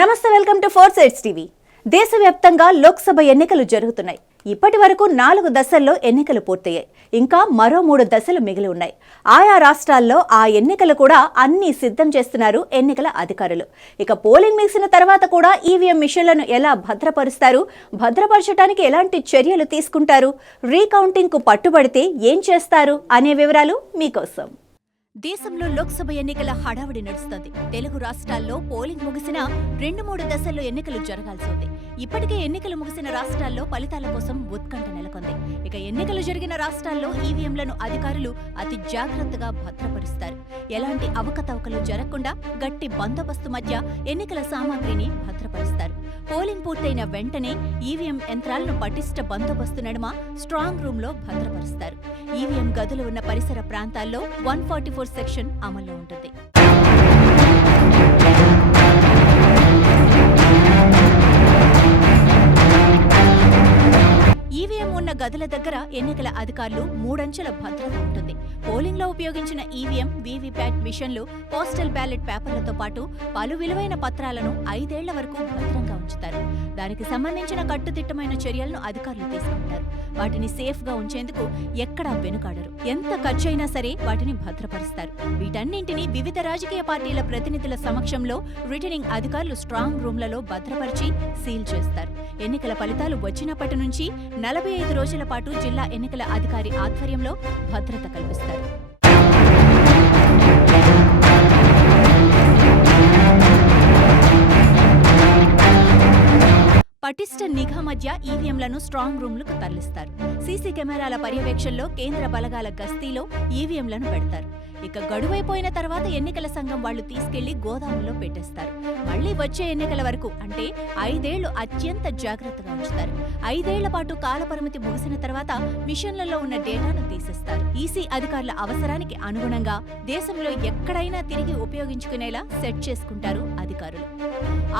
నమస్తే, welcome to 4 sides TV. దేశవ్యాప్తంగా లోక్సభ ఎన్నికలు జరుగుతున్నాయి. ఇప్పటి వరకు 4 దశల్లో ఎన్నికలు పూర్తయ్యాయి. ఇంకా మరో 3 దశలు మిగిలి ఉన్నాయి. ఆయా రాష్ట్రాల్లో ఆ ఎన్నికలు కూడా అన్ని సిద్ధం చేస్తున్నారు ఎన్నికల అధికారులు. ఇక పోలింగ్ ముగిసిన తర్వాత కూడా ఈవీఎం మిషన్లను ఎలా భద్రపరుస్తారు, భద్రపరచడానికి ఎలాంటి చర్యలు తీసుకుంటారు, రీకౌంటింగ్ కు పట్టుబడితే ఏం చేస్తారు అనే వివరాలు మీకోసం. దేశంలో లోక్సభ ఎన్నికల హడావుడి నడుస్తోంది. తెలుగు రాష్ట్రాల్లో పోలింగ్ ముగిసిన 2-3 దశల్లో ఎన్నికలు జరగాల్సి ఉంది. ఇప్పటికే ఎన్నికలు ముగిసిన రాష్ట్రాల్లో ఫలితాల కోసం ఉత్కంఠ నెలకొంది. ఇక ఎన్నికలు జరిగిన రాష్ట్రాల్లో ఈవీఎంలను అధికారులు అతి జాగ్రత్తగా భద్రపరుస్తారు. ఎలాంటి అవకతవకలు జరగకుండా గట్టి బందోబస్తు మధ్య ఎన్నికల సామాగ్రిని భద్రపరుస్తారు. పోలింగ్ పూర్తయిన వెంటనే ఈవీఎం యంత్రాలను పటిష్ట బందోబస్తు నడుమ స్ట్రాంగ్ రూమ్ లో భద్రపరుస్తారు. ఈవీఎం గదులు ఉన్న పరిసర ప్రాంతాల్లో 144 సెక్షన్ అమల్లో ఉంటుంది. ఈవీఎం ఉన్న గదుల దగ్గర ఎన్నికల అధికారులు 3 అంచెల భద్రత ఉంటుంది. పోలింగ్ లో ఉపయోగించిన ఈవీఎం, వీవీప్యాట్ మిషన్లు, పోస్టల్ బ్యాలెట్ పేపర్లతో పాటు పలు విలువైన పత్రాలను 5 ఏళ్ల వరకు భద్రంగా ఉంచుతారు. దానికి సంబంధించిన కట్టుదిట్టమైన చర్యలను అధికారులు తీసుకుంటారు. వాటిని సేఫ్ గా ఉంచేందుకు ఎక్కడా వెనుకాడరు. ఎంత ఖర్చైనా సరే వాటిని భద్రపరుస్తారు. వీటన్నింటినీ వివిధ రాజకీయ పార్టీల ప్రతినిధుల సమక్షంలో రిటర్నింగ్ అధికారులు స్ట్రాంగ్ రూమ్లలో భద్రపరిచి సీల్ చేస్తారు. ఎన్నికల ఫలితాలు వచ్చినప్పటి నుంచి 45 రోజుల పాటు జిల్లా ఎన్నికల అధికారి ఆధ్వర్యంలో భద్రత కల్పిస్తారు. పటిష్ట నిఘా మధ్య ఈవీఎంలను స్ట్రాంగ్ రూమ్లకు తరలిస్తారు. సీసీ కెమెరాల పర్యవేక్షణలో, కేంద్ర బలగాల గస్తీలో ఈవీఎంలను పెడతారు. ఇక గడువైపోయిన తర్వాత ఎన్నికల సంఘం వాళ్లు తీసుకెళ్లి గోదాముల్లో పెట్టేస్తారు. మళ్లీ వచ్చే ఎన్నికల వరకు అంటే 5 ఏళ్లు అత్యంత జాగ్రత్తగా ఉంచుతారు. 5 ఏళ్ల పాటు కాలపరిమితి ముగిసిన తర్వాత మిషన్లలో ఉన్న డేటాను తీసేస్తారు. ఈసీ అధికారుల అవసరానికి అనుగుణంగా దేశంలో ఎక్కడైనా తిరిగి ఉపయోగించుకునేలా సెట్ చేసుకుంటారు అధికారులు.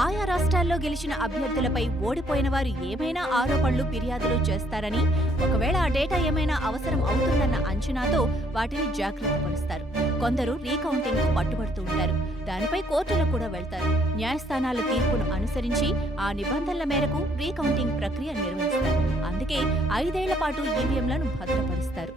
ఆయా రాష్ట్రాల్లో గెలిచిన అభ్యర్థులపై ఓడిపోయిన వారు ఏమైనా ఆరోపణలు, ఫిర్యాదులు చేస్తారని, ఒకవేళ ఆ డేటా ఏమైనా అవసరం అవుతుందన్న అంచనాతో వాటిని జాగ్రత్త పరుస్తారు. కొందరు రీకౌంటింగ్ కు పట్టుబడుతూ ఉంటారు. దానిపై కోర్టులకు కూడా వెళ్తారు. న్యాయస్థానాల తీర్పును అనుసరించి ఆ నిబంధనల మేరకు రీకౌంటింగ్ ప్రక్రియ నిర్వహిస్తారు. అందుకే 5 ఏళ్ల పాటు ఈవీఎంలను భద్రపరుస్తారు.